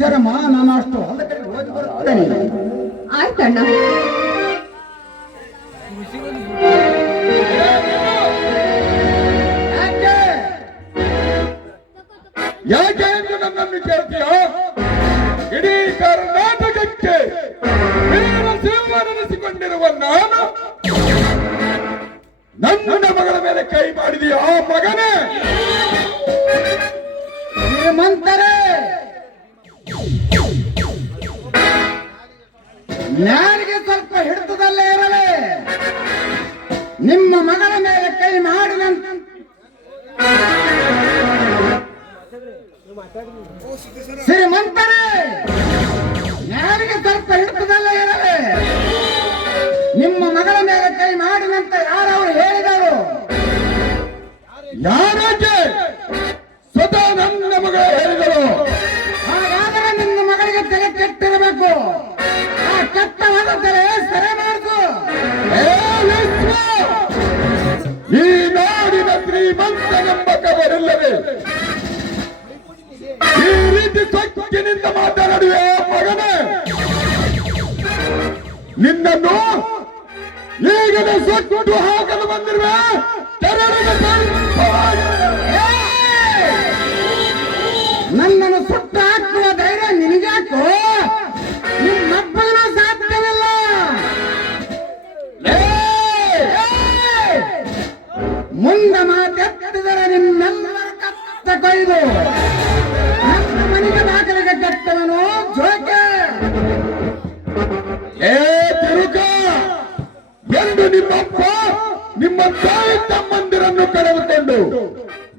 ಶರಮ ನಾನು ಅಷ್ಟು ಹೊಲ ಕಡೆ ಹೋಗಿ ಬರುತ್ತೇನೆ. ಆಯ್ತಣ್ಣ. ಯಾಕೆ ಎಂದು ನನ್ನನ್ನು ಕೇಳ್ತೀಯ? ಇಡೀ ಕರ್ನಾಟಕಕ್ಕೆ ವೀರ ಸಿಂಹನೆನಿಸಿಕೊಂಡಿರುವ ನಾನು ನನ್ನ ಮಗಳ ಮೇಲೆ ಕೈ ಮಾಡಿದೀಯ ಮಗನೇ? ಶ್ರೀಮಂತರೇ, ನಾಲಿಗೆ ಸ್ವಲ್ಪ ಹಿಡಿತದಲ್ಲೇ ಇರಲಿ. ನಿಮ್ಮ ಮಗಳ ಮೇಲೆ ಕೈ ಮಾಡಿದಂತ ಶ್ರೀಮಂತರೇ, ನಾಲಿಗೆ ಸ್ವಲ್ಪ ಹಿಡಿತದಲ್ಲೇ ಇರಲಿ. ನಿಮ್ಮ ಮಗಳ ಮೇಲೆ ಕೈ ಮಾಡಿದಂತ ಯಾರವರು ಹೇಳಿದರು? ಯಾರಕ್ಕೆ? ಸ್ವತಃ ನನ್ನ ಮಗಳ ಹೇಳಿದರು. ಹಾಗಾದರೆ ನಿನ್ನ ಮಗಳಿಗೆ ತಲೆ ಕೆಟ್ಟಿರಬೇಕು. ಆ ಕೆಟ್ಟವಾದ ತಲೆ ಸರಿ ಮಾಡಿಸು. ಈ ನಾಡಿನ ಶ್ರೀಮಂತನೆಂಬ ಕವರಿಲ್ಲದೆ ಈ ರೀತಿ ಸೊಕ್ಕಿನಿಂದ ಮಾತನಾಡುವೆ ಮಗನೇ. ನಿನ್ನನ್ನು ಈಗಲೇ ಸೊಟ್ಟು ಹಾಕಲು ಬಂದಿರುವೆ. ನನ್ನನ್ನು ಸುಟ್ಟು ಹಾಕುವ ಧೈರ್ಯ ನಿನಗ್ಯಾಕೋ? ನಿಮ್ಮಪ್ಪನೂ ಸಾಧ್ಯವಿಲ್ಲ. ಮುಂದೆ ಮಾತೆತ್ತಿದರೆ ನಿಮ್ಮೆಲ್ಲರ ಕತ್ತ ಕೊಯ್ದು ನನ್ನ ಮನೆಗೆ ದಾಖಲೆಗೆ ಕಟ್ಟವನು ಜೋಕೆ. ತಿರುಗ ಎಂದು ನಿಮ್ಮಪ್ಪ ನಿಮ್ಮ ತಾಯಿ ತಮ್ಮಂದಿರನ್ನು ಕಳೆದುಕೊಂಡು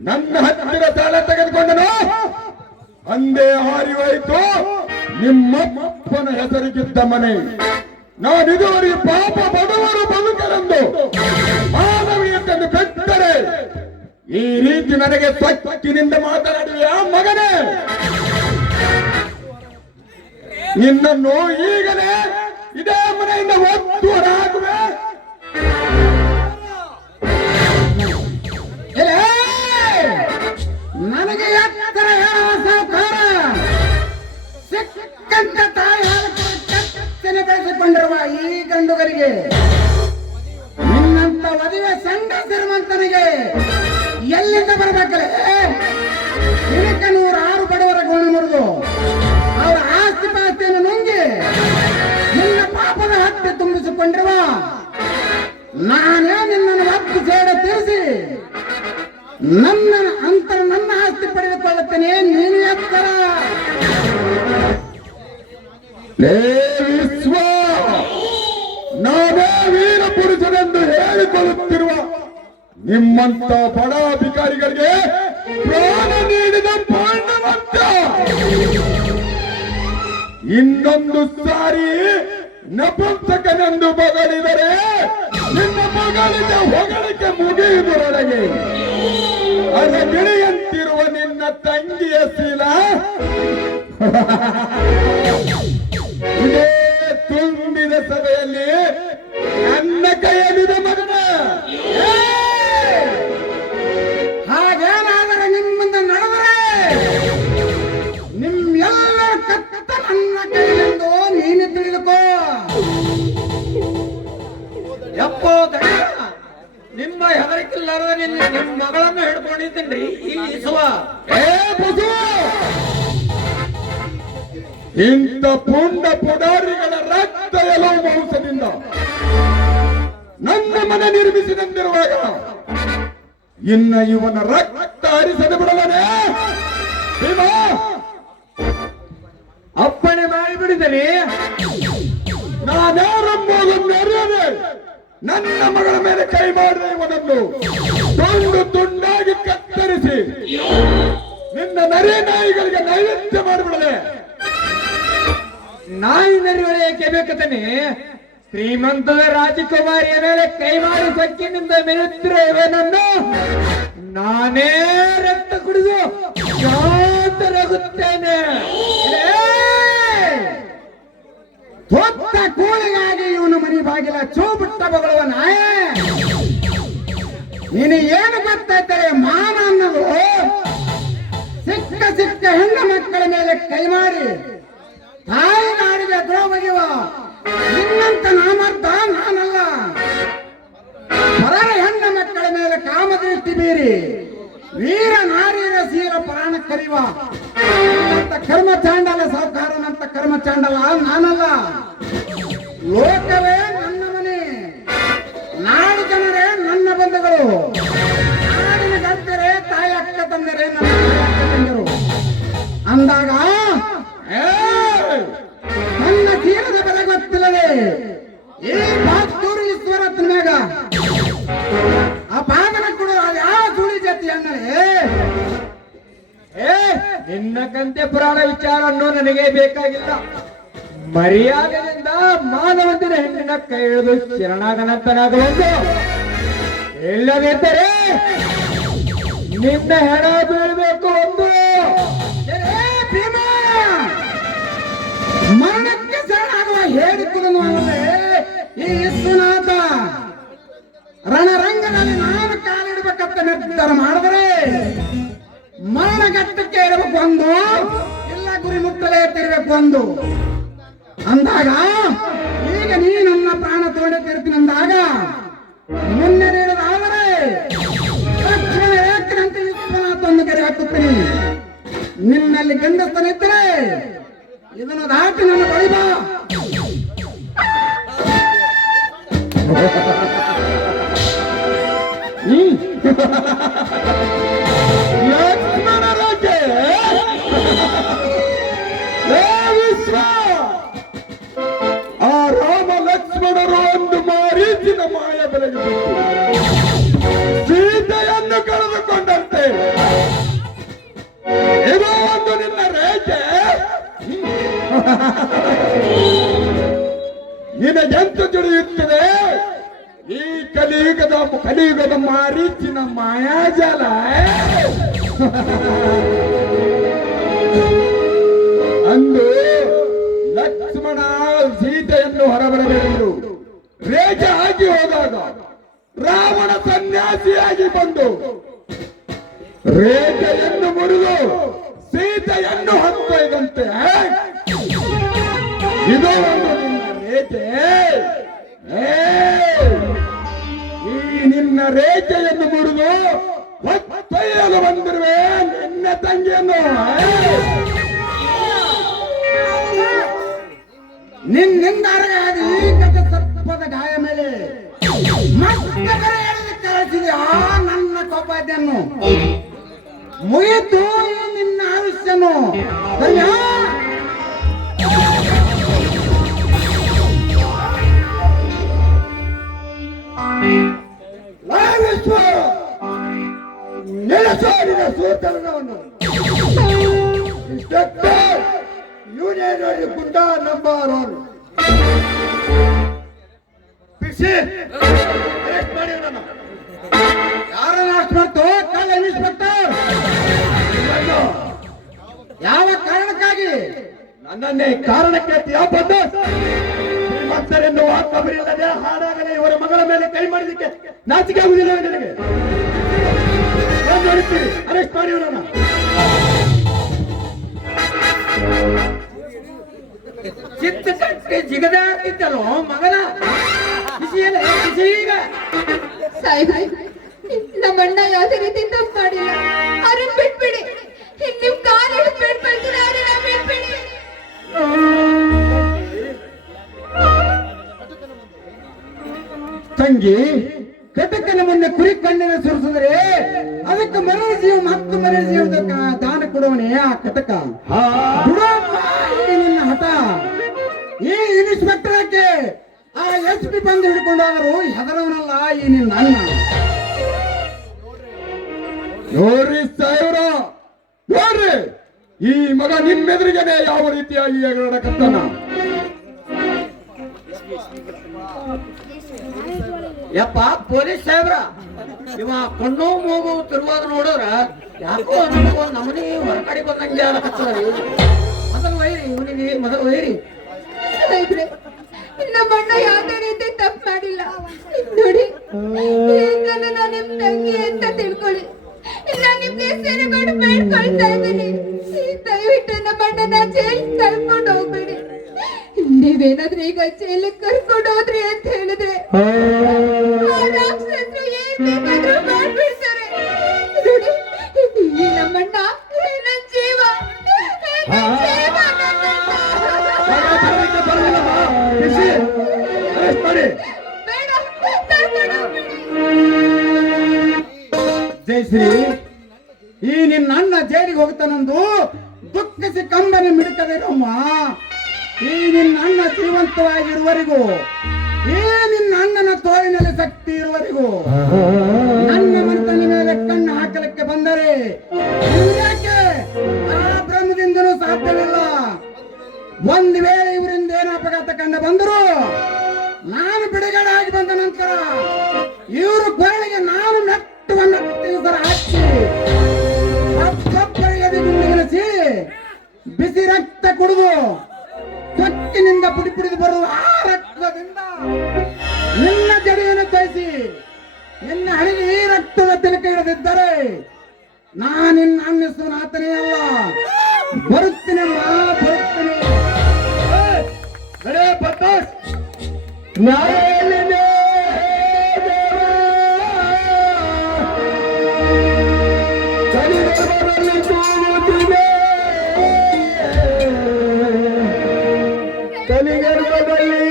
ನನ್ನ ಹತ್ತಿರ ಸಾಲ ತೆಗೆದುಕೊಂಡನು. ಅಂದೇ ಹಾರಿ ಹೋಯಿತು ನಿಮ್ಮಪ್ಪನ ಹೆಸರಿಗಿದ್ದ ಮನೆ. ನಾನಿದುವರೆಗೆ ಪಾಪ ಬಡವರು ಬದುಕಲೆಂದು ಮಾನವೀಯತೆಯನ್ನು ಕಟ್ಟರೆ ಈ ರೀತಿ ನನಗೆ ಸೊಕ್ಕಿನಿಂದ ಮಾತನಾಡುವ ಮಗನೇ. ನಿನ್ನನ್ನು ಈಗಲೇ ಇದೇ ಮನೆಯಿಂದ ಒತ್ತು ಹೊರಹಾಕುವೆ. ನನಗೆ ಎತ್ತರ ಹೇಳುವ ಸಾವುಕಾರ ಸಿಕ್ಕಂತ ತಾಯಿ ಹಾಲು ಬೆಳೆಸಿಕೊಂಡಿರುವ ಈ ಗಂಡುಗರಿಗೆ ನಿನ್ನಂತ ಮದುವೆ ಸಂಘ ಶ್ರೀಮಂತನಿಗೆ ಎಲ್ಲಿಂದ ಬರಬೇಕಲ್ಲ? ದಿನಕ್ಕೆ 106 ಬಡವರ ಗೋಣಿ ಮುರಿದು ಅವರ ಆಸ್ತಿ ಪಾಸ್ತಿಯನ್ನು ನುಂಗಿ ನಿನ್ನ ಪಾಪದ ಹತ್ಯೆ ತುಂಬಿಸಿಕೊಂಡಿರುವ ನಾನೇ ನಿನ್ನನ್ನು ಒತ್ತು ಸೇಡ ತೀರಿಸಿ ನನ್ನ ಆಸ್ತಿ ಪಡೆದುಕೊಳ್ಳುತ್ತೇನೆ. ನೀನು ಎತ್ತರ ವಿಶ್ವ ನಾನೇ ವೀರ ಪುರುಷನೆಂದು ಹೇಳಿಕೊಳ್ಳುತ್ತಿರುವ ನಿಮ್ಮಂತ ಬಡ ಅಧಿಕಾರಿಗಳಿಗೆ ಪ್ರಾಣ ನೀಡಿದ ಪಾಂಡವಂತ ಇನ್ನೊಂದು ಸಾರಿ ನಪುಂಸಕನೆಂದು ಬಗಳಿದರೆ ನಿನ್ನ ಮಗಳಿಂದ ಹೊಗಳಿಕೆ ಮುಗಿಯುವುದರೊಳಗೆ ಅರಗಿಳಿಯಂತಿರುವ ನಿನ್ನ ತಂಗಿಯ ಶೀಲ ಇದೇ ತುಂಬಿದ ಸಭೆಯಲ್ಲಿ ನನ್ನ ಕೈಯಲ್ಲಿದೆ ಮಗನ. ಹಾಗೇನಾದರೆ ನಿಮ್ಮಿಂದ ನಡೆದರೆ ನಿಮ್ಮೆಲ್ಲರ ಕತ್ತ ನನ್ನ ಕೈಯೆಂದು ನೀನು ತಿಳಿದುಕೋ. ಯಪ್ಪೋ ನಿಮ್ಮ ಹೆದರಿಕಿಲ್ಲಾರದ ನಿಮ್ಮ ಮಗಳನ್ನು ಹಿಡ್ಕೊಂಡಿದ್ದೀನಿ ಈ ಇಸುವ. ಇಂಥ ಪುಂಡ ಪುಡಾರಿಗಳ ರಕ್ತ ಎಲವು ಮಾಂಸದಿಂದ ನನ್ನ ಮನೆ ನಿರ್ಮಿಸಿದಂತಿರುವಾಗ ಇನ್ನ ಇವನ ರಕ್ತ ಹರಿಸದೆ ಬಿಡಲನೇ? ಅಪ್ಪಣೆ ಮಾಡಿಬಿಡಿದರೆ ನಾನ್ಯಾರೆಂಬುದನ್ನು ಅರಿಯದೆ ನನ್ನ ಮಗಳ ಮೇಲೆ ಕೈ ಮಾಡಿದ ಇವನನ್ನು ತುಂಡು ತುಂಡಾಗಿ ಕತ್ತರಿಸಿ ನಿನ್ನ ನರಿ ನಾಯಿಗಳಿಗೆ ನೈವೇದ್ಯ ಮಾಡಿಬಿಡದೆ. ನಾಯಿ ನರಿಯೊಳಗೆ ಬೇಕತಾನೆ ಶ್ರೀಮಂತದ ರಾಜಕುಮಾರಿಯ ಮೇಲೆ ಕೈ ಮಾಡಿ ಸಕ್ಕಿನಿಂದ ಮೆರೆಯುತ್ತಿರುವ ಇವನನ್ನು ನಾನೇ ರಕ್ತ ಕುಡಿದು ಶಾಂತರಾಗುತ್ತೇನೆ. ಹೊತ್ತ ಕೂಳಿಗಾಗಿ ಇವನು ಮನೆ ಬಾಗಿಲ ಚೂಬಿಟ್ಟ ಬಗಳುವ ನಾಯ. ನೀನು ಏನು ಗೊತ್ತಾಯ್ತಾರೆ? ಮಾನ ಅನ್ನೋದು ಸಿಕ್ಕ ಹೆಣ್ಣು ಮಕ್ಕಳ ಮೇಲೆ ಕೈ ಮಾಡಿ ತಾಯಿ ನಾಡಿಗೆ ದ್ರೋಹಗಿವ ನಿನ್ನಂತ ನಾಮರ್ಥ ನಾನಲ್ಲ. ಪರರ ಹೆಣ್ಣ ಮಕ್ಕಳ ಮೇಲೆ ಕಾಮದೃಷ್ಟಿ ಬೀರಿ ವೀರ ನಾರಿಯರ ಸೀರ ಪ್ರಾಣ ಕರಿವ ನಿನ್ನಂತ ಕರ್ಮ ಚಾಂಡಲ ಸಾಹುಕಾರನಂತ ಕರ್ಮ ಚಾಂಡಲ ನಾನಲ್ಲ. ಲೋಕವೇ ನನ್ನ ಮನೆ, ನಾಡು ಜನರೇ ನನ್ನ ಬಂಧುಗಳು, ನಾಡಿನ ಗದ್ದೆರೆ ತಾಯಿ ಅಕ್ಕ ತಂದೆರೆ ನನ್ನ ಅಕ್ಕ ತಂದರು ಅಂದಾಗ ನನ್ನ ತೀರದ ಬೆಲೆ ಗೊತ್ತಿಲ್ಲದೆ ಈ ಬಾತ್ತೂರು ಈಶ್ವರತ್ನ ಮ್ಯಾಗ ಆ ಪಾದನ ಕೊಡು ಅದು ಯಾವ ಸುಳಿ ಜಾತಿ ಅನ್ನಲೇ. ನಿನ್ನ ಕಂತೆ ಪುರಾಣ ವಿಚಾರ ಅನ್ನೋ ನನಗೆ ಬೇಕಾಗಿಲ್ಲ. ಮರ್ಯಾದೆಯಿಂದ ಮಾನವಂತಿನ ಹೆಣ್ಣಿನ ಕೈ ಹಿಡಿದು ಶರಣಾಗನಂತನಾಗಬಹುದು. ಇಲ್ಲದಿದ್ದರೆ ನಿನ್ನ ಹೆಣ ಬೀಳಬೇಕು. ಒಂದು ಭೀಮ ಮರಣಕ್ಕೆ ಶರಣಾಗುವ ಹೇಳಿಕುದನ್ನು ಅಲ್ಲದೆ ಈ ವಿಶ್ವನಾಥ ರಣರಂಗದಲ್ಲಿ ನಾನು ಕಾಲಿಡಬೇಕಂತ ನಿರ್ಧಾರ ಮಾಡಿದರೆ ಮರಣಘಟ್ಟಕ್ಕೆ ಇರಬೇಕು ಒಂದು, ಇಲ್ಲ ಗುರಿ ಮುಟ್ಟಲೇ ತಿರ್ಬೇಕು ಒಂದು ಅಂದಾಗ ಈಗ ನೀ ನನ್ನ ಪ್ರಾಣ ತಗೊಂಡಿರ್ತೀನಿ ಅಂದಾಗ ಮುನ್ನೆ ನೀಡದಾದರೆ ತಕ್ಷಣ ಏಕದಂತೆ ವಿಶ್ವನಾಥ ಒಂದು ಕರೆ ಹಾಕುತ್ತೀನಿ. ನಿನ್ನಲ್ಲಿ ಗಂಡಸ್ತನಿದ್ದರೆ ಇದನ್ನು ದಾಟಿ ನನ್ನ ಬಳಿ ಬಾ. ಲಕ್ಷ್ಮಣ ರಾಜೆ ವಿಶ್ವ ಆ ರಾಮ ಲಕ್ಷ್ಮಣರು ಒಂದು ಮಾರೀಚಿನ ಮಾಯ ಬೆಳಗ್ಗೆ ಸೀತೆಯನ್ನು ಕಳೆದುಕೊಂಡಂತೆ ಇದು ಒಂದು ನಿನ್ನ ರೇಖೆ. ನಿನಗೆಂತು ತಿಳಿಯುತ್ತದೆ ಈ ಕಲಿಯುಗದ ಮಾರೀಚಿನ ಮಾಯಾಜಾಲ. ಅಂದು ಲಕ್ಷ್ಮಣ ಸೀತೆಯನ್ನು ಹೊರಬರಬೇಕೆಂದು ರೇಖೆ ಹಾಕಿ ಹೋದಾಗ ರಾವಣ ಸನ್ಯಾಸಿಯಾಗಿ ಬಂದು ರೇಖೆಯನ್ನು ಮುರಿದು ಸೀತೆಯನ್ನು ಹೊತ್ತೊಯ್ದಂತೆ ಇದು ಒಂದು ನಿನ್ನ ರೇಖೆ. ಈ ನಿನ್ನ ರೇಖೆಯನ್ನು ಮುರಿದು ಹೊತ್ತೊಯ್ಯಲು ಬಂದಿರುವೆ ನಿನ್ನ ತಂಗಿಯನ್ನು. ನಿನ್ನಿಂದ ಅರಗಾದ ಈ ಕಥ ಸರ್ಪದ ಗಾಯ ಮೇಲೆ ಮತ್ತೊಬ್ಬರ ಎಳೆದು ಕಳಿಸಿದೆ ಆ ನನ್ನ ಕೋಪಾದ್ಯನ್ನು ಮುಗಿತು ಈ ನಿನ್ನ ಆಯುಷ್ಯನು. ನೆಲಸಾರಿನ ಸೂತನವನ್ನು ಇನ್ಸ್ಪೆಕ್ಟರ್ ಯೂನಿಯನ್ ಗುಂಡ ನಂಬರ್ 1 ಬಿಸಿ ಅರೆಸ್ಟ್ ಮಾಡಿ ಅವನನ್ನು. ಯಾರನ್ನ ಅರೆಸ್ಟ್ ಮಾಡ್ತು ಕಳ್ಳ ಇನ್ಸ್ಪೆಕ್ಟರ್? ಯಾವ ಕಾರಣಕ್ಕಾಗಿ? ನನ್ನನ್ನೇ ಕಾರಣಕ್ಕೆ ಬಂದು ಶ್ರೀಮಂತರೆನ್ನುವ ಕಬರಿಲ್ಲದೆ ಹಾಡಾಗಲೇ ಇವರ ಮಗಳ ಮೇಲೆ ಕೈ ಮಾಡಿದಕ್ಕೆ ನಾಚಿಕೆ ಆಗುವುದಿಲ್ಲ ನನಗೆ. ನೋಡುತ್ತೀರಿ ಅರೆಸ್ಟ್ ಮಾಡಿ ಅವನನ್ನು. ಚಿತ್ತ ಕಟ್ಟಿ ಜಿಗದಾಡ್ತಿದ್ದಲ್ಲೋ ಮಗನ ಈಗ ಸಾಹೇಬ್ರೆ, ನಮ್ಮಣ್ಣ ಯಾವುದೇ ರೀತಿ ತಪ್ಪು ಮಾಡಿಲ್ಲ. ಅವ್ರನ್ನ ಬಿಟ್ಬಿಡಿ. ನಿಮ್ ಕಾಲ್ ಹಿಡಿದು ಬಿಟ್ಬಿಡ್ತೀನಿ, ಅವ್ರನ್ನ ಬಿಟ್ಬಿಡಿ. ತಂಗಿ, ಕಟಕನ ಮುಂದೆ ಕುರಿ ಕಣ್ಣಿನ ಸುರಿಸಿದ್ರೆ ಅದಕ್ಕೆ ಮರಣ ಜೀವ ಮತ್ತು ಮರಣ ಜೀವದ ದಾನ ಕೊಡುವನೇ ಆ ಕಟಕ. ನಿನ್ನ ಹಠ ಈ ಇನ್ಸ್ಪೆಕ್ಟರ್ಗೆ ಆ SP ಬಂದು ಹಿಡ್ಕೊಂಡಾದ್ರು ಹೆದರವನಲ್ಲ ಈ ನಿನ್ನ ಅಣ್ಣ. ನೋಡ್ರಿ ಸಾಹೇಬ್ರ, ನೋಡ್ರಿ ಈ ಮಗ ನಿಮ್ಮೆದುರಿಗೇನೆ ಯಾವ ರೀತಿಯಾಗಿ ಎಗರಡಕತ್ತಾನ. ಯಪ್ಪ ಪೊಲೀಸ್ ಸಾಹೇಬ್ರ, ಇವ ಕಣ್ಣು ಮೂಗು ತಿರುವಾಗ ನೋಡಿದ್ರ ಯಾಕೋ ನಮಗೊಂದು ನಮನಿ ಹೊರಗಡೆ ಬಂದಂಗೆ ಆಗಕತ್ತದ. ಮೊದಲು ವೈರಿ ಇವನಿಗೆ, ಮೊದಲು ವೈರಿ. ಸಾಹೇಬ್ರೆ, ನಮ್ಮಣ್ಣ ಯಾವುದೇ ರೀತಿ ತಪ್ಪು ಮಾಡಿಲ್ಲ. ನೋಡಿ, ಈಗಲೂ ನಾನು ನಿಮ್ ತಂಗಿ ಅಂತ ತಿಳ್ಕೊಳ್ಳಿ. ನಾನು ನಿಮ್ಗೆ ಸೇರಿಕೊಂಡು ಬೇಡ್ಕೊಳ್ತಾ ಇದ್ದೀನಿ. ದಯವಿಟ್ಟು ನಮ್ಮಣ್ಣನ ಜೈಲ್ ಕಳ್ಕೊಂಡು ಹೋಗ್ಬೇಡಿ. ನನ್ನನ್ನೇನಾದ್ರೂ ಈಗ ಜೈಲಿಗೆ ಕರ್ಕೊಂಡು ಹೋದ್ರಿ ಅಂತ ಹೇಳಿದ್ರೆ ಆ ರಾಕ್ಷಸರು ಏನ್ ಬೇಕಾದ್ರೂ ಮಾಡ್ಬಿಡ್ತಾರೆ. ನೋಡಿ, ಈ ನಮ್ಮಣ್ಣ ನನ್ ಜೀವ, ನನ್ ಜೀವ, ನನ್ನಣ್ಣ. ಬೇಡ, ಕರ್ಕೊಂಡು ಹೋಗ್ಬೇಡಿ. ಜಯಶ್ರೀ, ಈ ನಿನ್ನ ಅಣ್ಣ ಜೈಲಿಗೆ ಹೋಗ್ತಾನಂದು ದುಃಖಿಸಿ ಕಂಬನಿ ಮಿಡುಕದಿರಮ್ಮ. ಈ ನಿನ್ನ ಅಣ್ಣ ಜೀವಂತವಾಗಿರುವವರೆಗೂ, ಈ ನಿನ್ನ ಅಣ್ಣನ ತೋಳಿನಲ್ಲಿ ಶಕ್ತಿ ಇರುವವರೆಗೂ ನನ್ನ ಮನತನ ಮೇಲೆ ಕಣ್ಣು ಹಾಕಲಿಕ್ಕೆ ಬಂದರೆ ಯಾಕೆ ಆ ಬ್ರಹ್ಮದಿಂದನೂ ಸಾಧ್ಯವಿಲ್ಲ. ಒಂದು ವೇಳೆ ಇವರಿಂದ ಏನು ಅಪಘಾತ ಕಂಡು ಬಂದರೂ ನಾನು ಬಿಡುಗಡೆ ಆಗಿ ಬಂದ ನಂತರ ಇವರು ಕೊರಳಿಗೆ ನಾನು ಮೆಟ್ಟುವನ್ನು ಹಾಕಿ ಗುಂಡಿಗಳಿಸಿ ಬಿಸಿ ರಕ್ತ ಕುಡಿದು ತೊಟ್ಟಿನಿಂದ ಪುಡಿ ಪುಡಿದು ಬರುವ ಆ ರಕ್ತದಿಂದ ನಿನ್ನ ಜಡಿಯನ್ನು ತೋರಿಸಿ ನಿನ್ನ ಹಣಿಗೆ ಈ ರಕ್ತದ ತಿಲಕ ಇಡದಿದ್ದರೆ ನಾನಿನ್ನ ಅನ್ನಿಸುವನಾತನೇ ಅಲ್ಲ. ಬರುತ್ತೇನೆ ಬರುತ್ತೇನೆ. ನ್ಯಾಯ ಎಲ್ಲಿದೆ? ಕಲಿಯುಗದಲ್ಲಿ ಕೂಗುತ್ತಿದೆ, ಕಲಿಯುಗದಲ್ಲಿ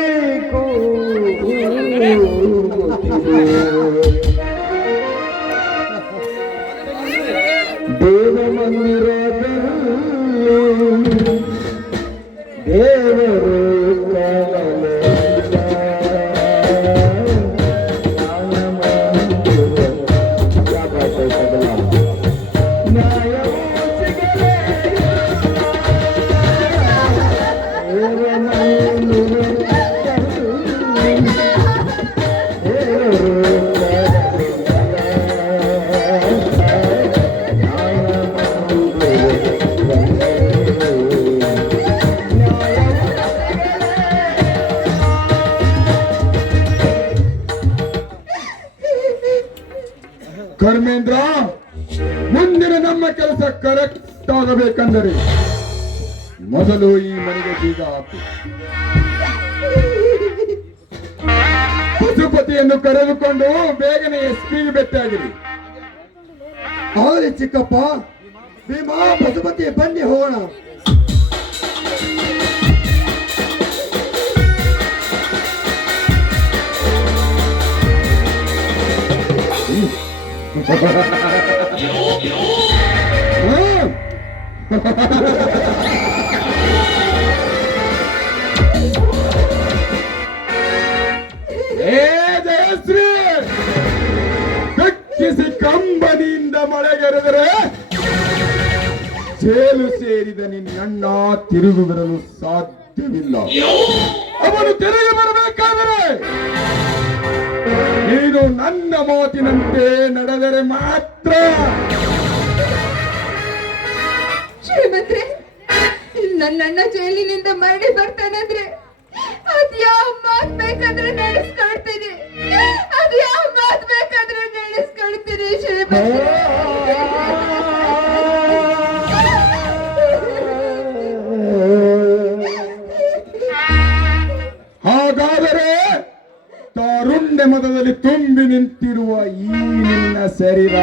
ಕೂಗುತ್ತಿದೆ. ದೇವ ಮಂದಿರದಲ್ಲಿ ದೇವರು ಧರ್ಮೇಂದ್ರ, ಮುಂದಿನ ನಮ್ಮ ಕೆಲಸ ಕರೆಕ್ಟ್ ಆಗಬೇಕಂದರೆ ಮೊದಲು ಈ ಮನೆಗೆ ಬೀಗ ಹಾಕು. ಪಶುಪತಿಯನ್ನು ಕರೆದುಕೊಂಡು ಬೇಗನೆ ಎಸ್ಪಿಗೆ ಭೇಟಿಯಾಗಿರಿ. ಹೌದು ಚಿಕ್ಕಪ್ಪ, ಭೀಮಾ ಪಶುಪತಿ ಬನ್ನಿ ಹೋಗೋಣ. ಜಯಶ್ರೀ, ದುಃಖಿಸಿ ಕಂಬನಿಯಿಂದ ಮಳೆಗೆರೆದರೆ ಜೇಲು ಸೇರಿದ ನಿನ್ನಣ್ಣ ತಿರುಗಿ ಬರಲು ಸಾಧ್ಯವಿಲ್ಲ. ಅವನು ತಿರುಗಿ ಬರಬೇಕಾದರೆ ನೀನು ನನ್ನ ಮಾತಿನಂತೆ ನಡೆದರೆ ಮಾತ್ರ. ಶ್ರೀಮಂತ್ರೆ, ನನ್ನಣ್ಣ ಜೈಲಿನಿಂದ ಮರಳಿ ಬರ್ತಾನಂದ್ರೆ ಅದ್ಯಾವ ಮಾತ್ ಬೇಕಾದ್ರೆ ನಡೆಸ್ಕೊಳ್ತೀನಿ, ಅದ್ಯಾವ ಮಾತ್ ಬೇಕಾದ್ರೆ ನಡೆಸ್ಕೊಳ್ತೀನಿ ಶ್ರೀಮಂತ್ರೆ. ಹಾಗಾದರೆ ತಾರುಣ್ಯ ಮದದಲ್ಲಿ ತುಂಬಿ ನಿಂತಿರುವ ಈ ನಿನ್ನ ಶರೀರ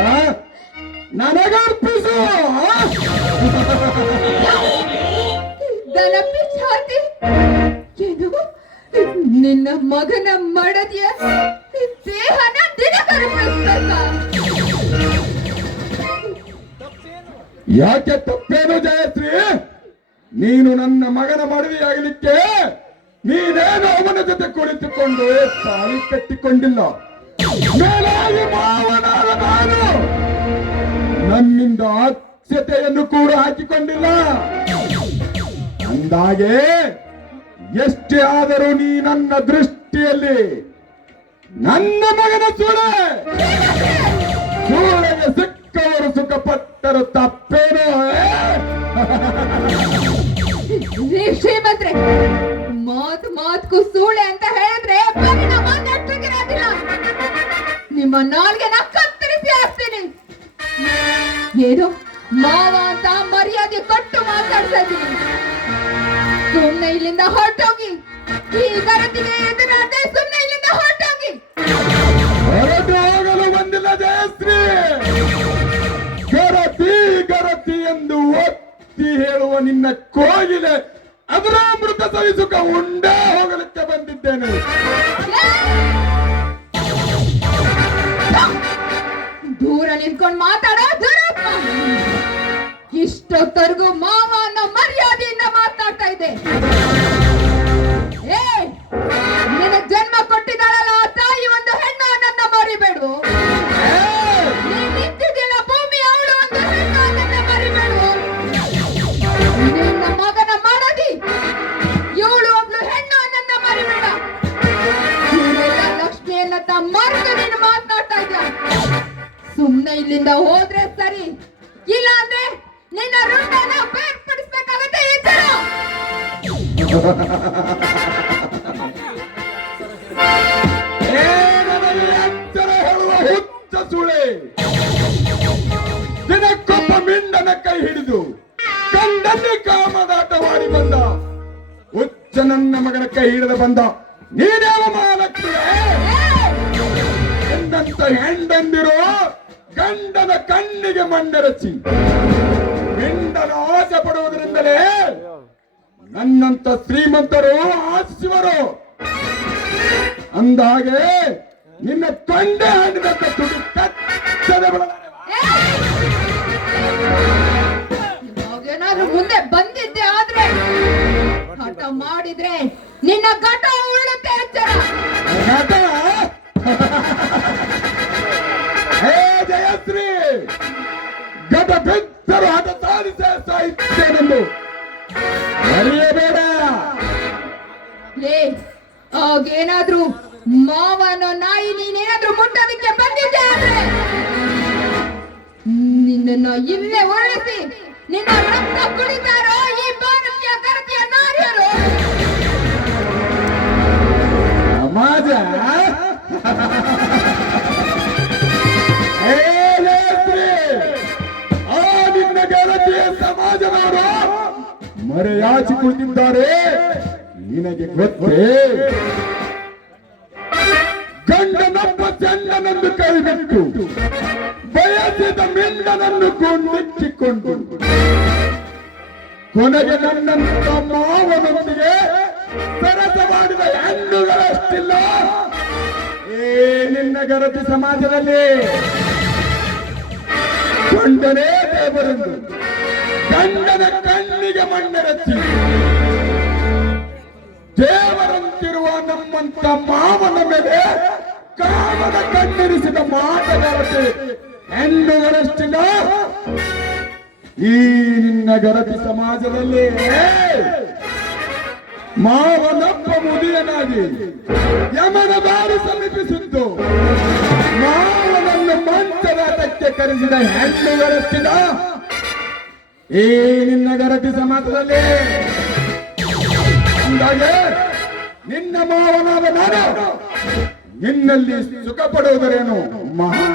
ನನಗರ್ಪಿಸು. ದನ ಪಿಚಾತಿ ಏನು? ನಿನ್ನ ಮಗನ ಮಡದಿಯ ದೇಹನ ದಿನಕರ್ಪಿಸ್ಬೇಕ? ಯಾಕೆ ತಪ್ಪೇನು ಜಯಶ್ರೀ? ನೀನು ನನ್ನ ಮಗನ ಮಡದಿಯಾಗಲಿಕ್ಕೆ ನೀನೇನು ಅವನ ಜೊತೆ ಕುಳಿತುಕೊಂಡು ತಾಳಿ ಕಟ್ಟಿಕೊಂಡಿಲ್ಲ. ಮೇಲಾಗಿ ಮಾವನಾದ ನಾನು ನನ್ನಿಂದ ಅಕ್ಷತೆಯನ್ನು ಕೂಡ ಹಾಕಿಕೊಂಡಿಲ್ಲ. ಅಂದಾಗೆ ಎಷ್ಟೇ ಆದರೂ ನೀ ನನ್ನ ದೃಷ್ಟಿಯಲ್ಲಿ ನನ್ನ ಮಗನ ಸೂಳೆಗೆ ಸಿಕ್ಕವರು ಸುಖಪಟ್ಟರು ತಪ್ಪೇನು? ಶ್ರೀಮಂತ್ರೆ, ಮಾತ್ಗೂ ಸೂಳೆ ಅಂತ ಹೇಳಿದ್ರೆ ಪರಿಣಾಮ ನೆಟ್ಟಗಿರೋದಿಲ್ಲ. ನಿಮ್ಮ ನಾಲ್ಗೆ ನಾ ಕತ್ತರಿಸಿ ಹಾಕ್ತೀನಿ. ಏನು ಮಾವ ಅಂತ ಮರ್ಯಾದೆ ಕೊಟ್ಟು ಮಾತಾಡ್ತಾ ಇದ್ದೀನಿ. ಸುಮ್ಮನೆ ಇಲ್ಲಿಂದ ಹೊರಟೋಗಿ. ಈ ಗರತಿಗೆ ಎದುರಾದ್ರೆ ಸುಮ್ಮನೆ ಇಲ್ಲಿಂದ ಹೊರಟೋಗಿ. ಹೊರಟು ಹೋಗಲು ಬಂದಿಲ್ಲ ಜಯಶ್ರೀ. ಗರತಿ ಗರತಿ ಎಂದು ಒತ್ತಿ ಹೇಳುವ ನಿನ್ನ ಕೋಗಿಲೆ ಅದರ ಅಮೃತ ಸವಿಸುಕ ಉಂಡೇ ಹೋಗಲಿಕ್ಕೆ ಬಂದಿದ್ದೇನೆ. ದೂರ ನಿಂತ್ಕೊಂಡು ಮಾತಾಡೋ ದುರಪ್ಪ. ಇಷ್ಟೊತ್ತರೆಗೂ ಮಾವ ಅನ್ನೋ ಮರ್ಯಾದೆಯಿಂದ ಮಾತಾಡ್ತಾ ಇದ್ದೆ. ಏ ನಿನಗೆ ಜನ್ಮ ಕೊಟ್ಟಿದ್ದಾಳಲ್ಲ ಆ ತಾಯಿ ಒಂದು ಹೆಣ್ಣು ಅನ್ನನ್ನ ಮರಿಬೇಡು. ನೀನ್ ನಿಂತಿದ್ದಿಲ್ಲ ಭೂಮಿ ಅವಳು ಒಂದು ಹೆಣ್ಣು ಅನ್ನನ್ನ ಮರಿಬೇಡು. ನಿನ್ನ ಮಗನ ಮಾಡದಿ ಇವಳು ಒಬ್ಳು ಹೆಣ್ಣು ಅನ್ನನ್ನ ಮರಿಬೇಡ. ಇವಳೆಲ್ಲ ಲಕ್ಷ್ಮಿಯನ್ನ ಮರೆತು ನೀನು ಮಾತನಾಡ್ತಾ ಇದ್ದ. ಸುಮ್ನೆ ಇಲ್ಲಿಂದ ಹೋದ್ರೆ ಸರಿ, ಇಲ್ಲ ಅಂದ್ರೆ ನಿನ್ನ ರುಂಡನ ಬೇರ್ಪಡಿಸ್ಬೇಕಾಗತ್ತೆ. ಎಚ್ಚರ. ಎಚ್ಚರ ಹೇಳುವ ಹುಚ್ಚ ಸುಳೆ. ದಿನಕ್ಕೊಬ್ಬ ಮಿಂಡನ ಕೈ ಹಿಡಿದು ಗಂಡನ್ನೇ ಕಾಮದಾಟವಾಡಿ ಬಂದ ಹುಚ್ಚ ನನ್ನ ಮಗನ ಕೈ ಹಿಡಿದು ಬಂದ ನೀನೇವ ಮಹಾಲಕ್ಷ್ಮಿ. ಎಂದಂತ ಹೆಂಡಂದಿರೋ ಗಂಡನ ಕಣ್ಣಿಗೆ ಮಂಡರಚಿ ಮಿಂಡನ ಆಸೆ ಪಡುವುದರಿಂದಲೇ ನನ್ನಂತ ಶ್ರೀಮಂತರು ಆಶಿಸುವರು. ಅಂದಾಗೆ ನಿನ್ನ ತೊಂಡೆ ಹಣ್ಣಿನಂತ ತುಡಿ ಕಚ್ಚದೆ ಇವಾಗೇನಾದ್ರೂ ಮುಂದೆ ಬಂದಿದ್ದೆ ಆದ್ರೆ ಹಠ ಮಾಡಿದ್ರೆ ನಿನ್ನ ಘಟ ಉಳುತ್ತೆ. ಎಚ್ಚರ. ಹೇ ಜಯಶ್ರೀ, ಗತ ಬಿದ್ದರು ಹಠ ಸಾಧಿಸೇ ಸಾಹಿತ್ಯನೆಂದು ಮರೆಯಬೇಡ. ಲೇ ಆಗೇನಾದ್ರೂ ಮಾವನೋ ನಾಯಿ ನೀನೇನಾದ್ರೂ ಮುಟ್ಟೋದಕ್ಕೆ ಬಂದಿದ್ದೆ ಆದ್ರೆ ನಿನ್ನನ್ನ ಇಲ್ಲೇ ಉರುಳಿಸಿ ನಿನ್ನ ರಕ್ತ ಕುಡಿತಾರೋ ಈ ಬಾರತಿಯ ಗರತಿಯ ನಾರ್ಯರು. ಸಮಾಜ ಆ ನಿನ್ನ ಗೆಳತಿಯ ಸಮಾಜದವರು ಮರೆಯಾಚಿ ಕುಳಿತಿದ್ದಾರೆ. ನಿನಗೆ ಗೊತ್ತೇ ಗಂಡನೊಬ್ಬ ಚಂಡನನ್ನು ಕೈಬಿಟ್ಟು ಬಯಸಿದ ಮಿಂಡನನ್ನು ಕೊಂಡೆಕ್ಕಿಕೊಂಡು ಕೊನೆಗೆ ನನ್ನಂತ ಮಾವನೊಂದಿಗೆ ಸರಸ ಮಾಡಿದ ಹೆಣ್ಣುಗಳಷ್ಟಿಲ್ಲ ಏ ನಿನ್ನ ಗರತಿ ಸಮಾಜದಲ್ಲಿ. ಕೊಂಡನೇ ದೇವರೆಂದು ಗಂಡನ ಕಣ್ಣಿಗೆ ಮಣ್ಣೆರಚಿ ದೇವರಂತಿರುವ ನಮ್ಮಂತ ಮಾವನ ಮೇಲೆ ಕಾಮದ ಕಣ್ಣಿರಿಸಿದ ಮಾತಗಾರತೆ ಹೆಣ್ಣುಗಳಷ್ಟಿಲ್ಲ ಈ ನಿನ್ನ ಗರತಿ ಸಮಾಜದಲ್ಲಿ. ಮಾವನೊಬ್ಬ ಮುದಿಯನಾಗಿ ಯಮನ ದಾರಿ ಸಮೀಪಿಸಿದ್ದು ಮಾವನನ್ನು ಮಂಚದಾಟಕ್ಕೆ ಕರೆಸಿದ ಹೆಣ್ಣುಗಳಷ್ಟಿಲ್ಲ ಈ ನಿನ್ನ ಗರತಿ ಸಮಾಜದಲ್ಲಿ. ಅಂದಾಗೆ ನಿನ್ನ ಮಾವನಾದ ನಾನು ನಿನ್ನಲ್ಲಿ ಸುಖ ಪಡುವುದರೇನು ಮಹಾ.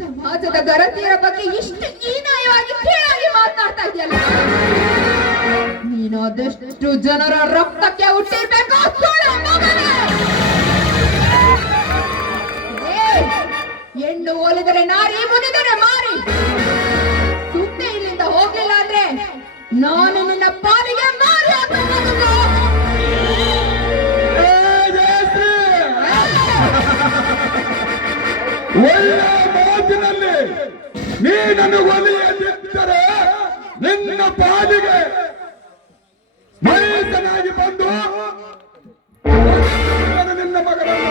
ಸಮಾಜದ ಗರತಿಯರ ಬಗ್ಗೆ ಇಷ್ಟು ಹೀನಾಯವಾಗಿ ಕೀಳಾಗಿ ಮಾತನಾಡ್ತಾ ಇದೆಯಲ್ಲ. ನೀನು ಅದೆಷ್ಟು ಜನರ ರಕ್ತಕ್ಕೆ ಹುಟ್ಟಿರ್ಬೇಕು. ಹೆಣ್ಣು ಒಲಿದರೆ ನಾರಿ, ಮುನಿದರೆ ಮಾರಿ. ಸುಮ್ಮನೆ ಇಲ್ಲಿಂದ ಹೋಗ್ಲಿಲ್ಲ ಅಂದ್ರೆ ನಾನು ನಿನ್ನ ಪಾಲಿಗೆ ಮಾರಿ ಹಾಕಬಹುದು. ಒಳ್ಳೆ ಮಾತಿನಲ್ಲಿ ನೀನನ್ನು ಒಲಿಯದಿದ್ದರೆ ನಿನ್ನ ಪಾಲಿಗೆ ಮೈಸನಾಗಿ ಬಂದು ನಿನ್ನ ಮಗನನ್ನು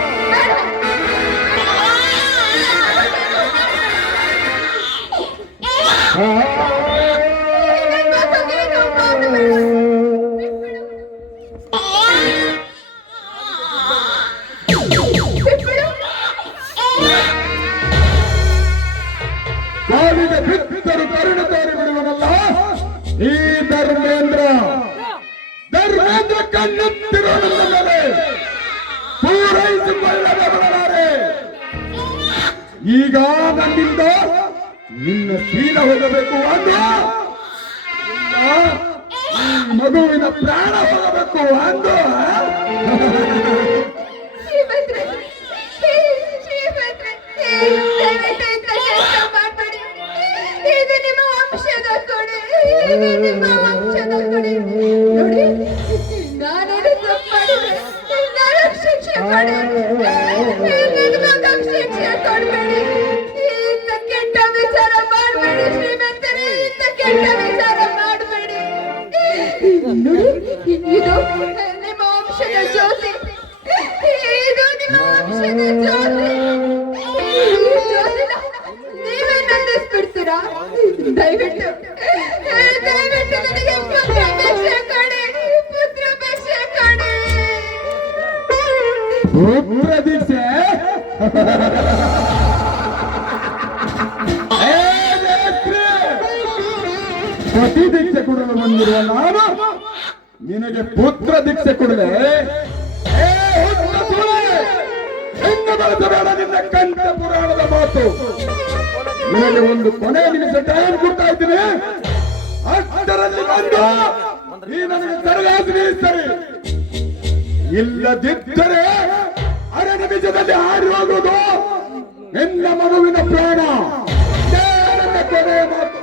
ಕಾಲಿಗೆ ಬಿದ್ದರು ಕರುಣೆ ತೋರಿ ಬಿಡುವನಲ್ಲ ಈ ಧರ್ಮೇಂದ್ರ ಕಣ್ಣೆತ್ತಿರುವ ನನ್ನ ಮೇಲೆ ಪೂರೈಸಿಕೊಳ್ಳಲಾರೆ. ಈಗ ನನ್ನಿಂದ ನಿನ್ನ ಶೀಲ ಹೋಗಬೇಕು ಅಂದ ಈ ಮಗುವಿನ ಪ್ರಾಣ ಹೋಗಬೇಕು ಅಂದು ಶ್ರೀಮಂತ್ರೆ, ಶ್ರೀಮಂತ್ರೆ, ದಯವಿಟ್ಟು ಇಂಥ ಕೆಲಸ ಮಾಡ್ಬೇಡಿ. ಇದು ನಿಮ್ಮ ವಂಶದ ಕೊಡೆ, ಇದು ನಿಮ್ಮ ವಂಶದ ಕೊಡೆ. ನೋಡಿ, ನಾನೇನು ತಪ್ಪು ಮಾಡಿದ್ರೆ ನನಗೆ ಶಿಕ್ಷೆ ಕೊಡಿ. ನನ್ನ ಮಗನಿಗೆ ಶಿಕ್ಷೆ ಕೊಡಬೇಡಿ. ಇಂಥ ಕೆಟ್ಟ ವಿಚಾರ ಮಾಡಬೇಡಿ ಶ್ರೀಮಂತರೇ, ಇಂಥ ಕೆಟ್ಟ ವಿಚಾರ ಮಾಡಬೇಡಿ. ನೋಡಿ, ಇದು ನಿಮ್ಮ ವಂಶದ ಜ್ಯೋತಿ, ಇದು ನಿಮ್ಮ ವಂಶದ ಜ್ಯೋತಿ. ಈ ಜ್ಯೋತಿನ ನೀವೇ ನಂದಿಸ್ಬಿಡ್ತೀರಾ? ದಯವಿಟ್ಟು ದಯವಿಟ್ಟು ನನಗೆ ಪುತ್ರ ಭಿಕ್ಷೆ ಕೊಡಿ, ಪುತ್ರ ಭಿಕ್ಷೆ ಕೊಡಿ. ಪುತ್ರ ದೀಕ್ಷೆ ಪತಿ ದೀಕ್ಷೆ ಕೊಡಲು ಬಂದಿರುವ ನಾನು ನಿನಗೆ ಪುತ್ರ ದೀಕ್ಷೆ ಕೊಡಲೆ ಇನ್ನು ಬಳಸಬೇಡ ನಿನ್ನ ಕಂಠ ಪುರಾಣದ ಮಾತು. ನಿನಗೆ ಒಂದು ಕೊನೆಯ ನಿಮಿಷ ಟೈಮ್ ಕೊಡ್ತಾ ಇದ್ದೀನಿ. ಅಷ್ಟರಲ್ಲಿ ಬಂದು ನೀ ನನಗೆ ಸರಿಯಾಗಿ ಸರಿ, ಇಲ್ಲದಿದ್ದರೆ ಅರೆ ನಿಮಿಷದಲ್ಲಿ ಹಾರಿ ಹೋಗುವುದು ನಿನ್ನ ಮಗುವಿನ ಪ್ರಾಣ. ನನ್ನ ಕೊನೆಯ ಮಾತು.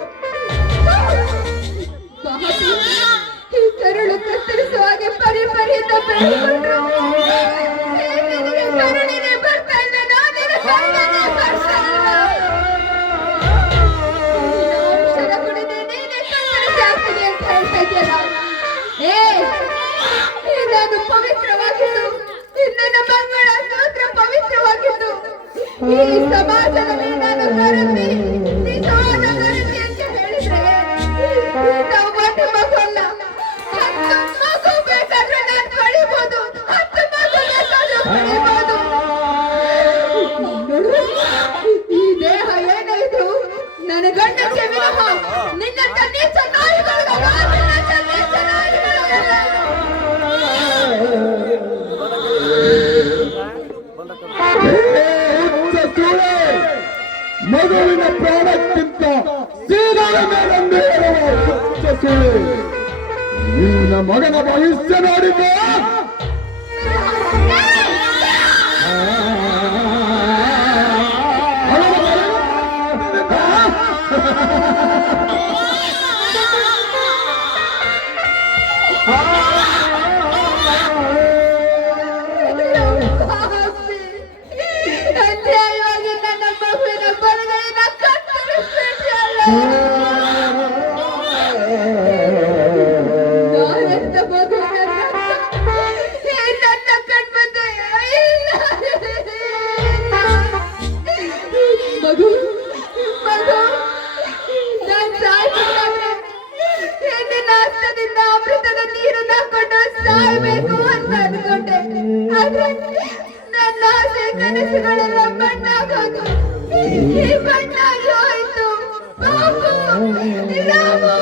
ಮಹಾತ್ಮ, ಈ ಕರುಳು ಕತ್ತರಿಸುವ ಹಾಗೆ ಪರಿ ಪರಿಯಿಂದ ಬೆಳೆದುಕೊಂಡ್ರು. ನಿನಗೆ ಕರುಣಿನೇ ಬರ್ತಾ ಇಲ್ಲ, ನಾನಿನ ಕರುಣನೇ ಬರ್ತಾ ಇಲ್ಲ. ನಿನ್ನ ವಂಶದ ಕುಡಿದೆ ನೀನೇ ಕತ್ತರಿಸಿ ಹಾಕ್ತೀನಿ ಅಂತ ಹೇಳ್ತಾ ಇದೆಯಲ್ಲ. ನಾನು ಪವಿತ್ರವಾಗಿದ್ದು, ನನ್ನ ಮಂಗಳ ಸೂತ್ರ ಪವಿತ್ರವಾಗಿದ್ದು, ಈ ಸಮಾಜದಲ್ಲಿ ನಾನು ಕರುಣೆ, ನಿಜವಾದ ಕರುಣೆ ಅಂತ ಹೇಳಿದ್ರೆ ನಾವು ಒಂದು ಮಗುವಲ್ಲ, 10 ಮಗು ಬೇಕಾದ್ರೆ ನಾನು ಪಡಿಬೋದು, 10 ಮಗು ಬೇಕಾದ್ರೆ ಪಡಿಬೋದು. ನೋಡು, ಈ ದೇಹ ಏನಾಯ್ತು ನನ್ನ ಗಂಡಕ್ಕೆ ವಿನಃ ನಿನ್ನಂತ ನೀಚ ನಾಯಿಗಳಿಗಲ್ಲ, ನಿನ್ನಂತ ನೀಚ ನಾಯಿಗಳಿಗಲ್ಲ. ಮಗುವಿನ ಪ್ರಾಣಕ್ಕಿಂತ ಸೀದಾದ ಮೇಲೊಂದು ಸುಳ್ಳು. ನಿನ್ನ ಮಗನ ಭವಿಷ್ಯ ನೋಡಿದ ಅನ್ಯಾಯವಾಗಿ ನನ್ನ ಮಗುವಿನ ಬಲಗೈನ ಕತ್ತರಿಸ್ಬಿಟ್ಯಲ್ಲ. ನಾನೆಂತ ಮಗುವಿನ ನನ್ನ ಕಣ್ಮುಂದೆ ಇಲ್ಲ. ಮಗು ಮಗು ನಾನು ಸಾಯ್ಬೇಕಾದ್ರೆ ನಿನ್ನ ಹಸ್ತದಿಂದ ಅಮೃತದ ನೀರನ್ನ ಕೊಂಡು ಸಾಯ್ಬೇಕು ಅಂತ ಅನ್ಕೊಂಡೆ. ಆದ್ರೆ ನನ್ನ ಆಸೆ ಕನಸುಗಳೆಲ್ಲ ಮಣ್ಣಾಗೋದು. ಈ ಮಣ್ಣಾಗಿ ಹೋಯ್ತು. ಬಾಬು, ರಾಮು.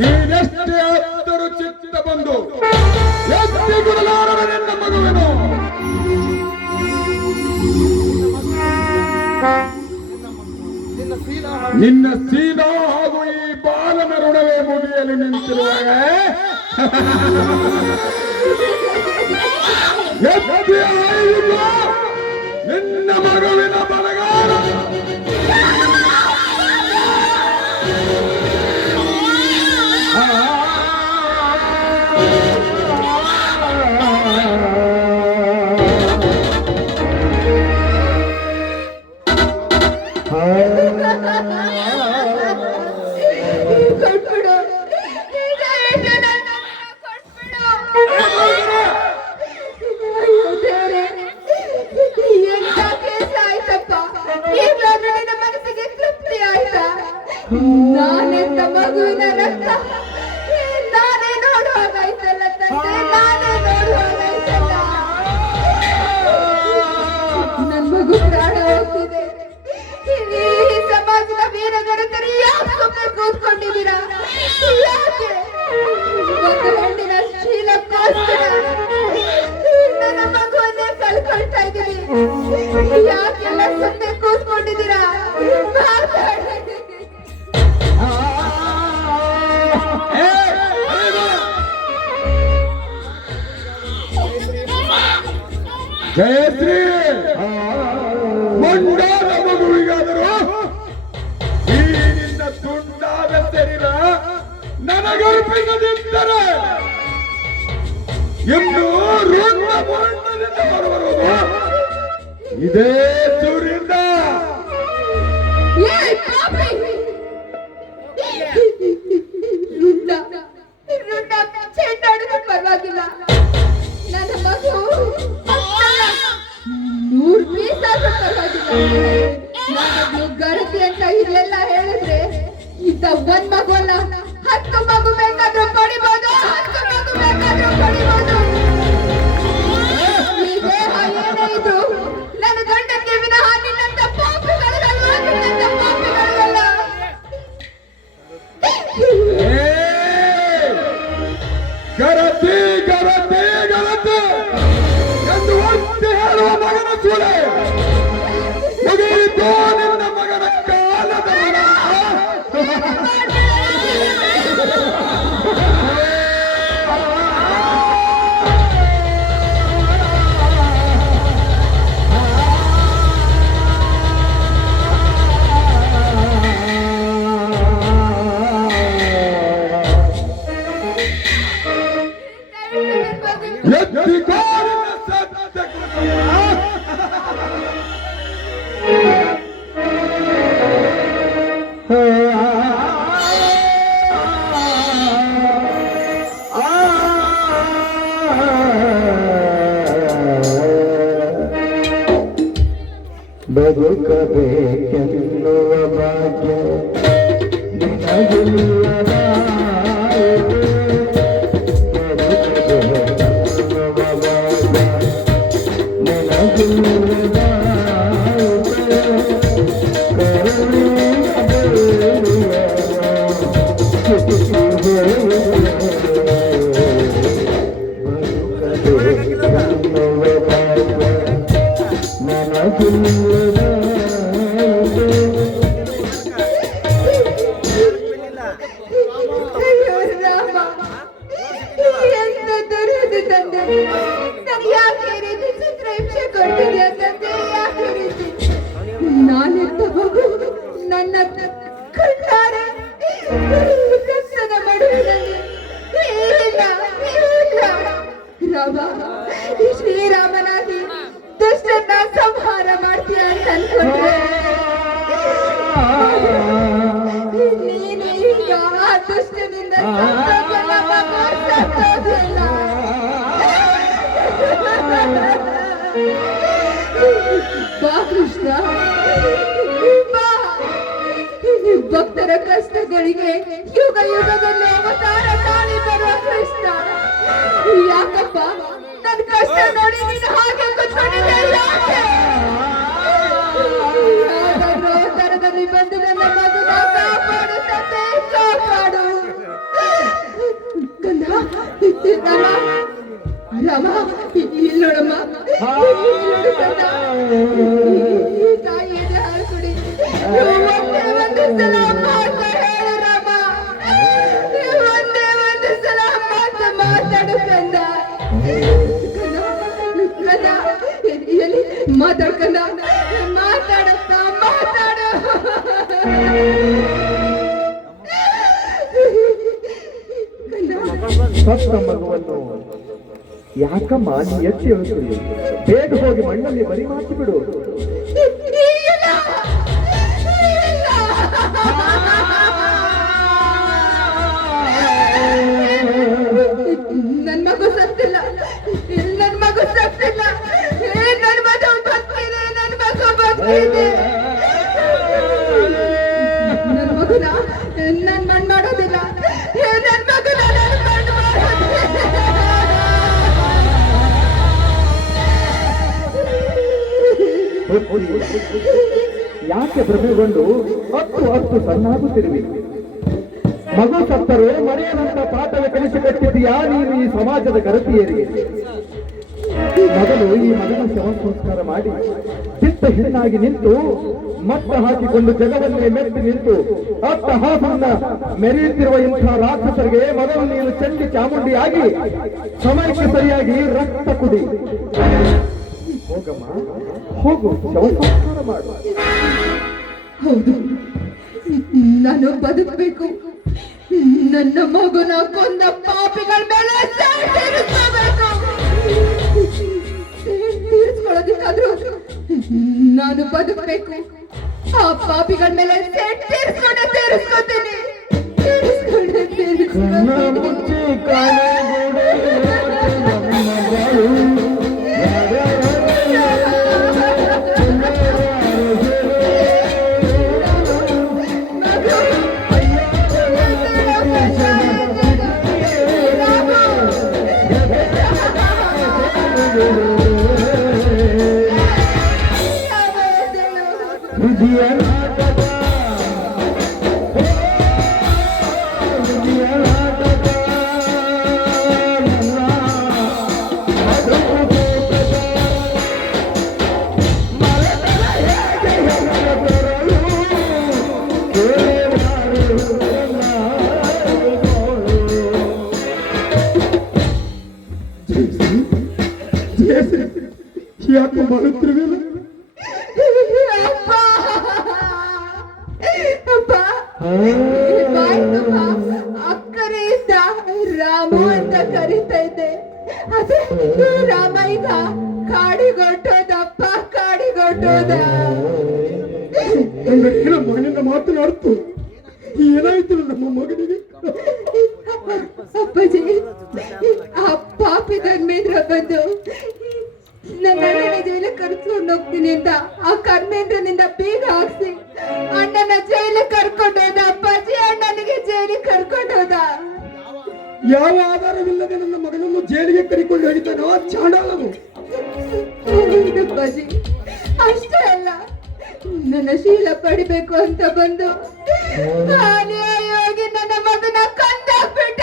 ನೀನೆಷ್ಟೇ ಆದರೂ ಚಿತ್ತ ಬಂದು ಎತ್ತಿ ಕೊಡಲಾರರ ನಿನ್ನ ಮಗುವೆನು. ನಿನ್ನ ಸೀದಾ ಹಾಗೂ ಈ ಬಾಲನ ಋಣವೇ ಮುಗಿಯಲು ನಿಂತಿರುವಾಗ ಎತ್ತಿ ಆಯುಧ ನಿನ್ನ ಮಗುವಿನ ಬಲಗಾರ. ಕೊಟ್ಬಿಡು, ದಯವಿಟ್ಟು ನನ್ನ ಕೊಟ್ಬಿಡು. ಅಯ್ಯೋ ದೇವ್ರೇ, ಎಂತ ಕೇಸ ಆಯ್ತಪ್ಪ. ಈಗಲಾದ್ರೂ ನಿನ್ನ ಮನಸ್ಸಿಗೆ ತೃಪ್ತಿ ಆಯ್ತಾ? ನಾನೆಂತ ಮಗುವಿನ ರಕ್ತ ನಾನೇ ನೋಡುವಾಗಾಯ್ತಲ್ಲ ತಂದೆ, ನಾನೇ ನೋಡುವಾಗಾಯ್ತಲ್ಲ. ನನ್ನ ಮಗು ಪ್ರಾಣ ಹೋಗ್ತಿದೆ. ಈ ಸಮಾಜದ ವೀರಗಣಕರು ಯಾಕೆ ಸುಮ್ಮನೆ ಕೂತ್ಕೊಂಡಿದ್ದೀರಾ? ಯಾಕೆ ಒಂದು ಹೆಣ್ಣಿನ ಶೀಲಕ್ಕೋಸ್ಕರ ನನ್ನ ಮಗುವನ್ನೇ ಕಳ್ಕೊಂಡು ಕೇಳ್ಕೊಳ್ತಾ ಇದ್ದೀನಿ. ಯಾಕೆಲ್ಲ ಸುಮ್ಮನೆ ಕೂತ್ಕೊಂಡಿದ್ದೀರಾ? ಮಾತಾಡಿ. ಜಯಶ್ರೀ, ಮಂಡಾದ ಮಗುವಿಗಾದರೂ ಈ ನಿನ್ನ ತುಂಡಾದ ಶರೀರ ನನಗರ್ಪಿಸದಿದ್ದರೆ ಇನ್ನು ರುಂಡ ಮುಂಡದಿಂದ ಬರುವುದು ಇದೇ ಚೂರಿಂದ. ಏ ಪಾಪಿ! ರುಂಡ ಚೆಂಡಾಡಿದ್ರೆ ಪರವಾಗಿಲ್ಲ. ನನ್ನ ಮಗು 100 ಪೀಸ್ ಆದ್ರೂ ಪರವಾಗಿಲ್ಲ. ನಾನು ಗರತಿ ಅಂತ ಇದೆಲ್ಲ ಹೇಳಿದ್ರೆ ಇಂಥ ಒಂದ್ ಮಗು ಅಲ್ಲ, 10 ಮಗು ಬೇಕಾದ್ರೂ ಪಡಿಬೋದು, 10 ಮಗು ಬೇಕಾದ್ರೂ ಪಡಿಬೋದು. ಈ ದೇಹ ಏನೇ ಇದ್ರು ನನ್ನ ಗಂಡನಿಗೆ ವಿನಃ ನಿನ್ನಂತ ಪಾಪಿಗಳಿಗಲ್ಲ, ನಿನ್ನಂತ ಪಾಪಿಗಳಿಗಲ್ಲ. ಗರತಿ ಗರತಿ ಗರತಿ ಎಂದು ಒತ್ತಿ ಹೇಳುವ ಮಗನ ಸುಳೆ ಮುಗಿಯಿತು ನಿನ್ನ ಮಗನ ಕಾಲದ ಎತ್ತಿಕೋರಿನ ಸತ್ಯ ಬದುಕಬೇಕೆನ್ನುವ ಭಾಗ್ಯ ನಿನಗಿಲ್ಲದ ನಾನೆಂತ ಮಗು ನನ್ನ ಕಣ್ಣಾರೆ ರಕ್ತದ ಮಡುವಿನಲ್ಲಿ ಇಲ್ಲ ರಾಮ, ಶ್ರೀರಾಮನಾಗಿ ದುಷ್ಟನ್ನ ಸಂಹಾರ ಮಾಡ್ತೀಯ ಅಂತ ಅನ್ಕೊಂಡ್ರೆ ನೀನು ಈಗ ಆ ದುಷ್ಟನಿಂದ ಬಾ ಕೃಷ್ಣ, ಬಾ. ಭಕ್ತರ ಕಷ್ಟಗಳಿಗೆ ಯುಗ ಯುಗದಲ್ಲಿ ಅವತಾರ ತಾಳಿ ಬರುವ ಕೃಷ್ಣ. ಯಾಕಪ್ಪ ನನ್ನ ಕಷ್ಟ ನೋಡಿ ನೀನು ಹಾಗೆ ಕೂತ್ಕೊಂಡಿದ್ದೆ? ಯಾಕೆ ಯಾವ್ದಾದ್ರು ಅವತಾರದಲ್ಲಿ ಬಂದು ನನ್ನ ಮಗುನ ಕಾಪಾಡು ತಂದೆ, ಕಾಪಾಡು. ಕಂದ, ರಾಮ, ಇಲ್ಲೋಡಮ್ಮ, ಇಲ್ಲೋಡು ಕಂದ. ಈ ತಾಯಿಯ ಹಾಲು ಕುಡಿ. ಒಂದೇ ಒಂದು ಸಲ ಮಾತು ಹೇಳು ರಾಮ, ಒಂದೇ ಒಂದು ಸಲ ಮಾತಾಡು ಕಂದ. ಕಂದ, ಎಲ್ಲಿ ಮಾತಾಡು ಕಂದ, ಮಾತಾಡಪ್ಪ, ಮಾತಾಡು. ಸತ್ತ ಮಗುವನ್ನು ಯಾಕಮ್ಮ ನೀ ಎತ್ತಿ ಹೇಳ್ತೀವಿ? ಬೇಗ ಹೋಗಿ ಮಣ್ಣಲ್ಲಿ ಬರಿ ಮಾತಿ ಬಿಡು. ನನ್ ಮಗು ಸತ್ತಿಲ್ಲ, ನನ್ ಮಗು ಸತ್ತಿಲ್ಲ, ನನ್ ಮಗು ಬದುಕಿದೆ, ನನ್ ಮಗು ಬದುಕಿದೆ. ನನ್ ಮಗುನ ನನ್ ಮಣ್ಣು ಮಾಡೋದಿಲ್ಲ, ನನ್ ಮಗುನ ನನ್ ಮಣ್ಣು ಮಾಡೋದಿಲ್ಲ. ಯಾಕೆ ಭ್ರಮೆಗೊಂಡು ಹತ್ತು ಸಣ್ಣಾಗುತ್ತಿರುವಿ? ಮಗು ಸತ್ತರೂ ಮರೆಯದಂತ ಪಾಠವೇ ಕಲಿಸಿಕೊಟ್ಟಿದ್ದೀಯಾ ನೀನು ಈ ಸಮಾಜದ ಗರತಿಯರಿಗೆ? ಮೊದಲು ಈ ಮಗನ ಶವ ಸಂಸ್ಕಾರ ಮಾಡಿ ಚಿತ್ತ ಹೆಣ್ಣಾಗಿ ನಿಂತು ಮಟ್ಟ ಹಾಕಿಕೊಂಡು ಜಗವನ್ನೇ ಮೆಟ್ಟಿ ನಿಂತು ಅಟ್ಟಹಾಸನ್ನ ಮೆರೆಯುತ್ತಿರುವ ಇಂಥ ರಾಕ್ಷಸರಿಗೆ ಮೊದಲು ನೀನು ಚಂಡಿ ಚಾಮುಂಡಿಯಾಗಿ ಸಮಯಕ್ಕೆ ಸರಿಯಾಗಿ ರಕ್ತ ಕುಡಿ. ಹೋಗಮ್ಮ, ಹೋಗು, ಶವ ಸಂಸ್ಕಾರ ಮಾಡು. ಹೌದು, ನಾನು ಬದುಕಬೇಕು. ನನ್ನ ಮಗುನ ಕೊಂದ ಪಾಪಿಗಳ ಮೇಲೆ ತೀರಿಸ್ಕೊಳ್ಳೋದಿಕ್ಕಾದ್ರೂ ನಾನು ಬದುಕಬೇಕು. ಆ ಪಾಪಿಗಳ ಮೇಲೆ ತೀರಿಸ್ಕೊತೀನಿ. ಯಾಕೆ ಮಾಡುತ್ತಿರುವಿಲ್ಲ? ಅಕ್ಕರೆಯಿಂದ ರಾಮು ಅಂತ ಕರೀತಾ ಇದ್ದೆ. ಅದೇ ರಾಮ ಈಗ ಕಾಡಿಗೊಟ್ಟೋದಪ್ಪ, ಕಾಡಿಗೊಟ್ಟೋದ. ಮಗನಿಂದ ಮಾತನಾಡ್ತು, ಏನಾಯ್ತು ನಮ್ಮ ಮಗನಿಗೆ? ಅಪ್ಪಾಜಿ, ಆ ಪಾಪಿ ಧರ್ಮೇಂದ್ರ ಬಂದು ನನ್ನ ಅಣ್ಣನ ಜೈಲಿಗೆ ಕರ್ಕೊಂಡು ಹೋಗ್ತೀನಿ ಅಂತ ಆ ಕರ್ಮೇಂದ್ರನಿಂದ ಬೀಗ ಹಾಕ್ಸಿ ಅಣ್ಣನ ಜೈಲಿಗೆ ಕರ್ಕೊಂಡು ಹೋದ. ಅಪ್ಪಾಜಿ, ಅಣ್ಣನಿಗೆ ಜೈಲಿಗೆ ಕರ್ಕೊಂಡು ಹೋದ. ಯಾವ ಆಧಾರವಿಲ್ಲದೆ ನನ್ನ ಮಗನನ್ನು ಜೈಲಿಗೆ ಕರಿಕೊಂಡು ಹೋಗಿದ್ದಾನೋ ಚಾಂಡಾಲನು. ಅಪ್ಪಾಜಿ, ಅಷ್ಟೇ ಅಲ್ಲ, ನನ್ನ ಶೀಲ ಪಡಿಬೇಕು ಅಂತ ಬಂದು ಅನ್ಯಾಯವಾಗಿ ನನ್ನ ಮಗನ ಕಂದಾಕ್ಬಿಟ್ಟ.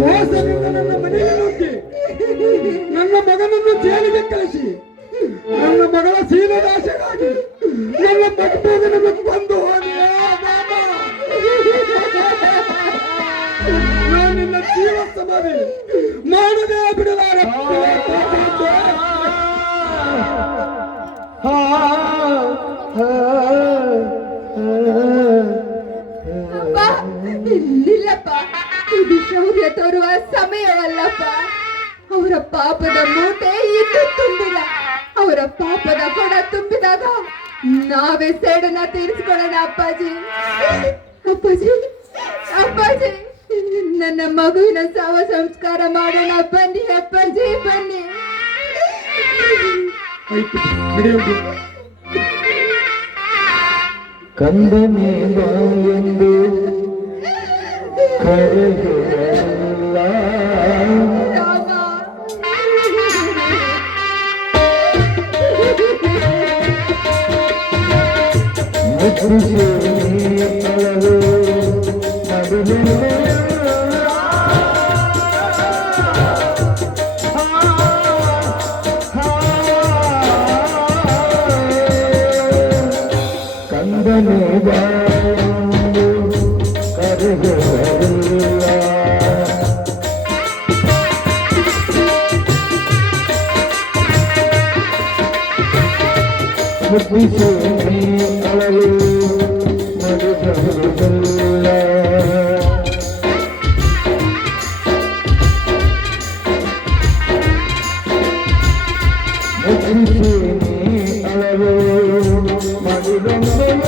ಮೋಸದಿಂದ ನನ್ನ ಮನೆಗೆ ನುಗ್ಗಿ ನನ್ನ ಮಗನನ್ನು ಜೈಲಿಗೆ ಕಳಿಸಿ ನನ್ನ ಮಗಳ ಶೀಲನಾಶಗಾಗಿ ನನ್ನ ಮಗನನ್ನು ಕೊಂದು ಹೋಗಿಯೇ ನಾನಿನ್ನ ಜೀವ ಸಮಾಧಿ ಮಾಡದೆ ಬಿಡಲಾರೆ. ನಿಲ್ಲಪ್ಪ, ಇದು ಶೌರ್ಯ ತೋರುವ ಸಮಯವಲ್ಲಪ್ಪ. ಅವರ ಪಾಪದ ಮೂಟೆ ಇದು ತುಂಬಿಲ್ಲ. ಅವರ ಪಾಪದ ಕೊಡ ತುಂಬಿದಾಗ ನಾವೇ ಸೇಡನ್ನ ತೀರಿಸ್ಕೊಳ್ಳೋಣ. ಅಪ್ಪಾಜಿ, ಅಪ್ಪಾಜಿ, ಅಪ್ಪಾಜಿ, ನನ್ನ ಮಗುವಿನ ಶವ ಸಂಸ್ಕಾರ ಮಾಡೋಣ. ಬನ್ನಿ ಅಪ್ಪಾಜಿ, ಬನ್ನಿ. ಕಂದನೇ ಎಂದು ಕರೆಯುವುದಿಲ್ಲ, ರಾಮ, ಮುದ್ರಿಸಿ ಅಳಲು ನಡುವೆ ಕಂದನೇ ಎಂದು ಕರೆಯುವುದಿಲ್ಲ. ಮುದ್ರಿಸಿ ಅಳಲು ನಡುವುದಿಲ್ಲ. ಮುದ್ರಿಸಿ ಅಳಲು ಮಡಿದಂಬಲ್ಲ.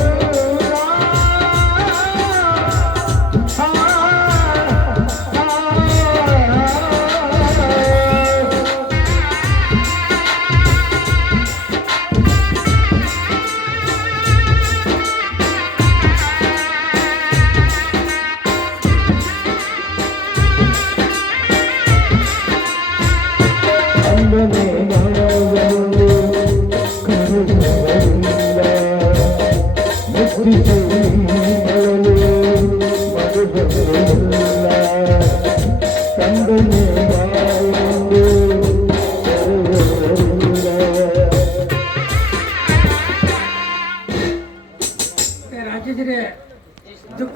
ಕಂದನೇ ಎಂದು ಕರೆಯುವುದಿಲ್ಲ. ಮುದ್ರಿಸಿ ಅಳಲು ರಾಜೇಶ್ವರಿ ದುಃಖ